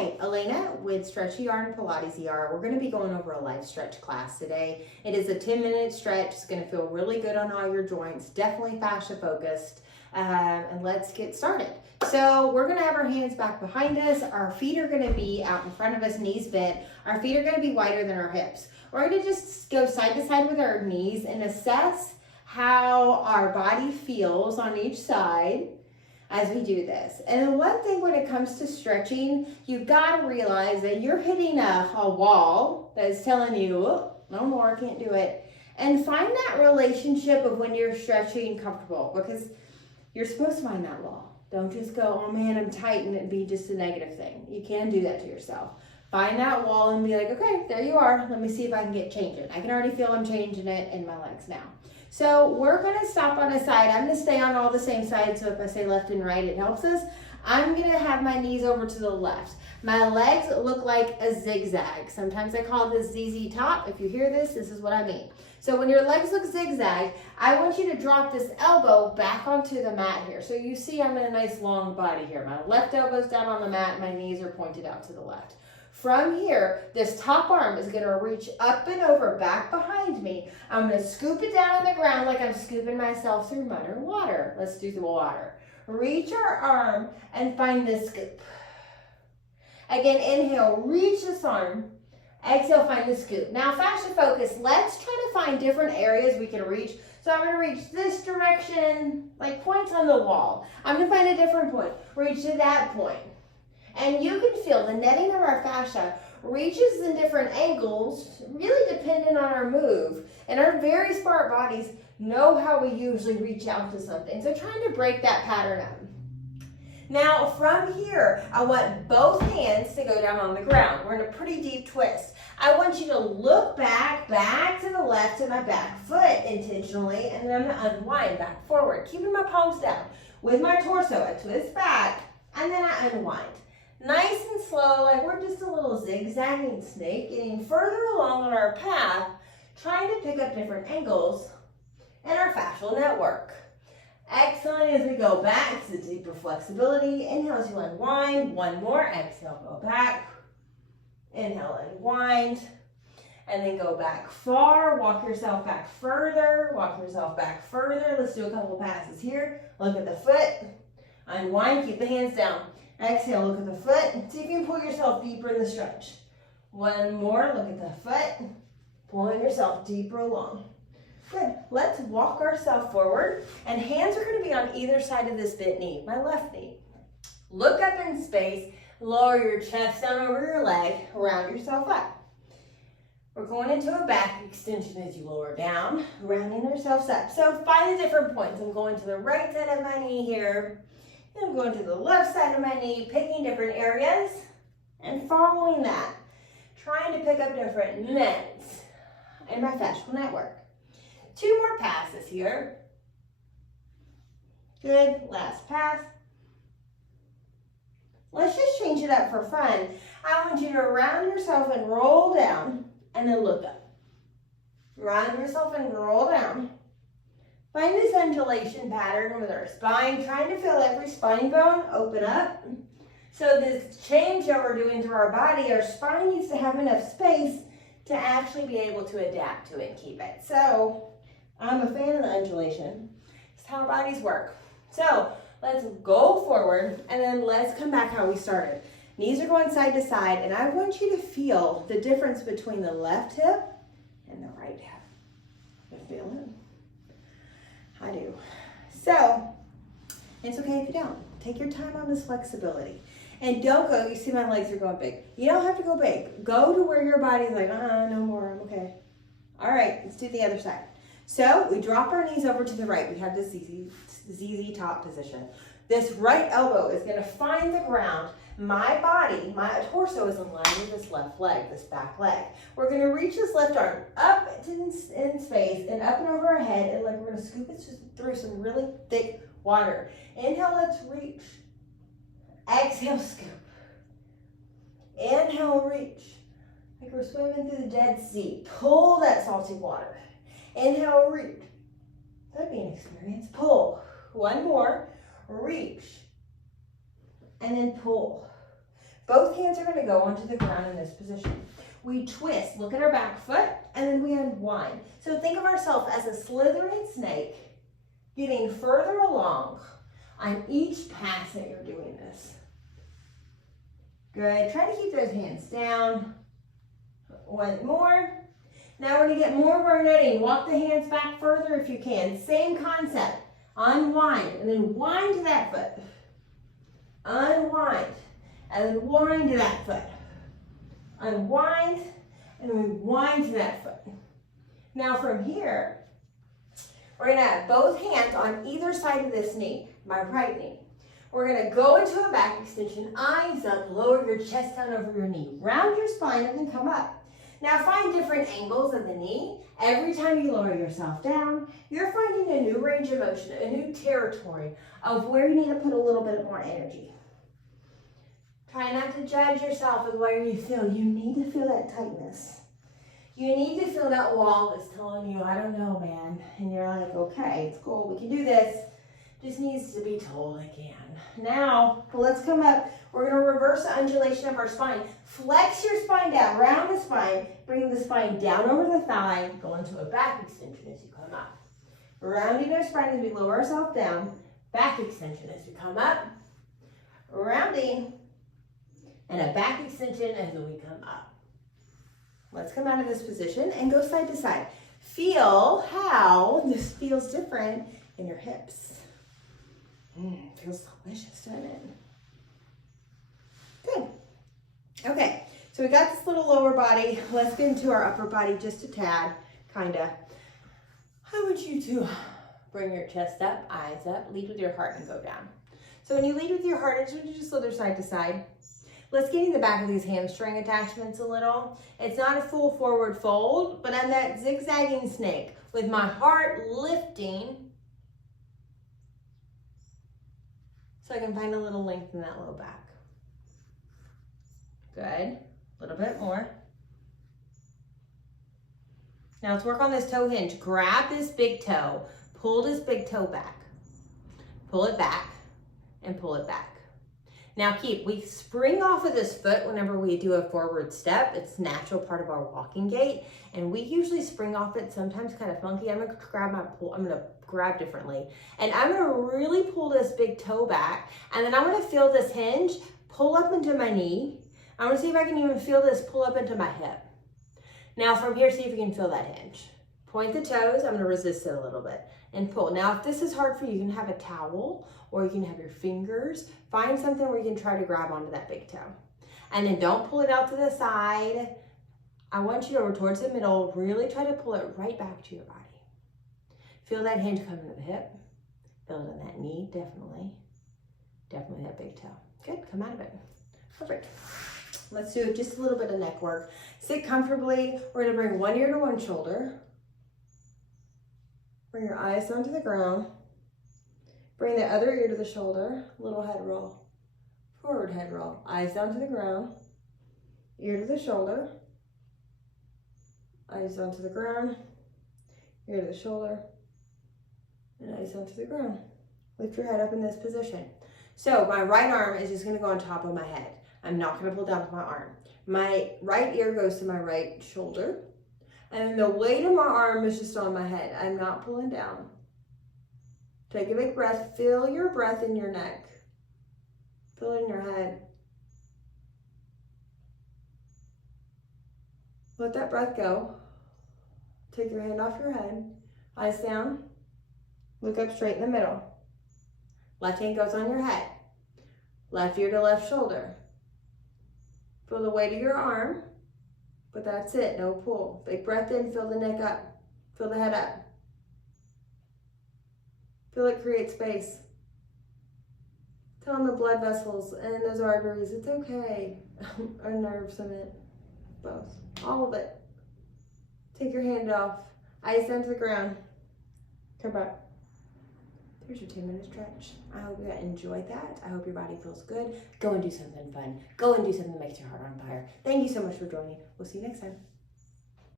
Hi, Elena with Stretchy Yarn Pilates ER. We're going to be going over a live stretch class today. It is a 10-minute stretch. It's going to feel really good on all your joints, definitely fascia focused. And let's get started. So we're going to have our hands back behind us. Our feet are going to be out in front of us, knees bent. Our feet are going to be wider than our hips. We're going to just go side to side with our knees and assess how our body feels on each side as we do this. And then one thing when it comes to stretching, you've got to realize that you're hitting a wall that is telling you, oh, no more, can't do it. And find that relationship of when you're stretching comfortable, because you're supposed to find that wall. Don't just go, oh man, I'm tight, and it be just a negative thing. You can do that to yourself. Find that wall and be like, okay, there you are. Let me see if I can get changing. I can already feel I'm changing it in my legs now. So we're going to stop on a side. I'm going to stay on all the same sides. So if I say left and right, it helps us. I'm going to have my knees over to the left. My legs look like a zigzag. Sometimes I call this ZZ top. If you hear this, this is what I mean. So when your legs look zigzag, I want you to drop this elbow back onto the mat here. So you see I'm in a nice long body here. My left elbow's down on the mat. My knees are pointed out to the left. From here, this top arm is going to reach up and over back behind me. I'm going to scoop it down on the ground like I'm scooping myself through mud or water. Let's do the water. Reach our arm and find this scoop. Again, inhale, reach this arm. Exhale, find the scoop. Now, fascia focus, let's try to find different areas we can reach. So I'm going to reach this direction, like points on the wall. I'm going to find a different point. Reach to that point. And you can feel the netting of our fascia reaches in different angles, really dependent on our move. And our very smart bodies know how we usually reach out to something. So trying to break that pattern up. Now from here, I want both hands to go down on the ground. We're in a pretty deep twist. I want you to look back to the left to my back foot intentionally, and then I'm going to unwind back forward, keeping my palms down. With my torso, I twist back, and then I unwind. Nice and slow, like we're just a little zigzagging snake, getting further along on our path, trying to pick up different angles in our fascial network. Excellent as we go back to deeper flexibility. Inhale as you unwind. One more. Exhale, go back. Inhale, unwind. And then go back far. Walk yourself back further. Walk yourself back further. Let's do a couple passes here. Look at the foot. Unwind. Keep the hands down. Exhale, look at the foot. See if you can pull yourself deeper in the stretch. One more. Look at the foot. Pulling yourself deeper along. Good. Let's walk ourselves forward, and hands are going to be on either side of this bent knee, my left knee. Look up in space, lower your chest down over your leg, round yourself up. We're going into a back extension as you lower down, rounding ourselves up. So find the different points. I'm going to the right side of my knee here, and I'm going to the left side of my knee, picking different areas, and following that, trying to pick up different nets in my fascial network. 2 more passes here. Good, last pass. Let's just change it up for fun. I want you to round yourself and roll down, and then look up. Round yourself and roll down. Find this undulation pattern with our spine, trying to feel every spine bone open up. So this change that we're doing to our body, our spine needs to have enough space to actually be able to adapt to it and keep it. So I'm a fan of the undulation. It's how our bodies work. So let's go forward, and then let's come back how we started. Knees are going side to side, and I want you to feel the difference between the left hip and the right hip. You feel it? I do. So it's okay if you don't. Take your time on this flexibility. And don't go, you see my legs are going big. You don't have to go big. Go to where your body's like, no more, I'm okay. All right, let's do the other side. So we drop our knees over to the right. We have this ZZ top position. This right elbow is going to find the ground. My body, my torso is in line with this left leg, this back leg. We're going to reach this left arm up in space and up and over our head, and like we're going to scoop it through some really thick water. Inhale, let's reach. Exhale, scoop. Inhale, reach. Like we're swimming through the Dead Sea. Pull that salty water. Inhale, reach. That'd be an experience. Pull. One more. Reach. And then pull. Both hands are gonna go onto the ground in this position. We twist, look at our back foot, and then we unwind. So think of ourselves as a slithering snake getting further along on each pass that you're doing this. Good, try to keep those hands down. One more. Now we're gonna get more of our netting. Walk the hands back further if you can. Same concept, unwind, and then wind to that foot. Unwind, and then wind to that foot. Unwind, and then wind to that foot. Now from here, we're gonna have both hands on either side of this knee, my right knee. We're gonna go into a back extension, eyes up, lower your chest down over your knee. Round your spine and then come up. Now find different angles of the knee. Every time you lower yourself down, you're finding a new range of motion, a new territory of where you need to put a little bit more energy. Try not to judge yourself with where you feel. You need to feel that tightness. You need to feel that wall that's telling you, I don't know, man. And you're like, okay, it's cool, we can do this. Just needs to be told I can. Now, let's come up. We're gonna reverse the undulation of our spine. Flex your spine down, round the spine, bring the spine down over the thigh, go into a back extension as you come up. Rounding our spine as we lower ourselves down, back extension as we come up, rounding, and a back extension as we come up. Let's come out of this position and go side to side. Feel how this feels different in your hips. Feels delicious, doesn't it? Good. Okay, so we got this little lower body. Let's get into our upper body just a tad, kinda. I want you to bring your chest up, eyes up, lead with your heart and go down. So when you lead with your heart, it's just slither side to side. Let's get in the back of these hamstring attachments a little. It's not a full forward fold, but I'm that zigzagging snake with my heart lifting so I can find a little length in that low back. Good, a little bit more. Now let's work on this toe hinge. Grab this big toe, pull this big toe back, pull it back, and pull it back. Now we spring off of this foot whenever we do a forward step. It's a natural part of our walking gait. And we usually spring off it sometimes kind of funky. I'm gonna grab differently. And I'm gonna really pull this big toe back. And then I'm gonna feel this hinge pull up into my knee. I'm gonna see if I can even feel this pull up into my hip. Now from here, see if you can feel that hinge. Point the toes, I'm gonna resist it a little bit and pull. Now if this is hard for you, you can have a towel or you can have your fingers. Find something where you can try to grab onto that big toe. And then don't pull it out to the side. I want you over towards the middle. Really try to pull it right back to your body. Feel that hinge come into the hip. Feel it in that knee, definitely. Definitely that big toe. Good, come out of it. Perfect. Let's do just a little bit of neck work. Sit comfortably. We're gonna bring one ear to one shoulder. Bring your eyes down to the ground. Bring the other ear to the shoulder. Little head roll. Forward head roll. Eyes down to the ground. Ear to the shoulder. Eyes down to the ground. Ear to the shoulder. And eyes down to the ground. Lift your head up in this position. So my right arm is just gonna go on top of my head. I'm not gonna pull down to my arm. My right ear goes to my right shoulder. And the weight of my arm is just on my head. I'm not pulling down. Take a big breath. Feel your breath in your neck. Feel it in your head. Let that breath go. Take your hand off your head. Eyes down. Look up straight in the middle. Left hand goes on your head. Left ear to left shoulder. Feel the weight of your arm. But that's it, no pull. Big breath in, fill the neck up. Fill the head up. Feel it create space. Tell them the blood vessels and those arteries, it's okay. Our nerves in it, both, all of it. Take your hand off, eyes down to the ground. Come back. Here's your 10-minute stretch. I hope you enjoyed that. I hope your body feels good. Go and do something fun. Go and do something that makes your heart on fire. Thank you so much for joining. We'll see you next time.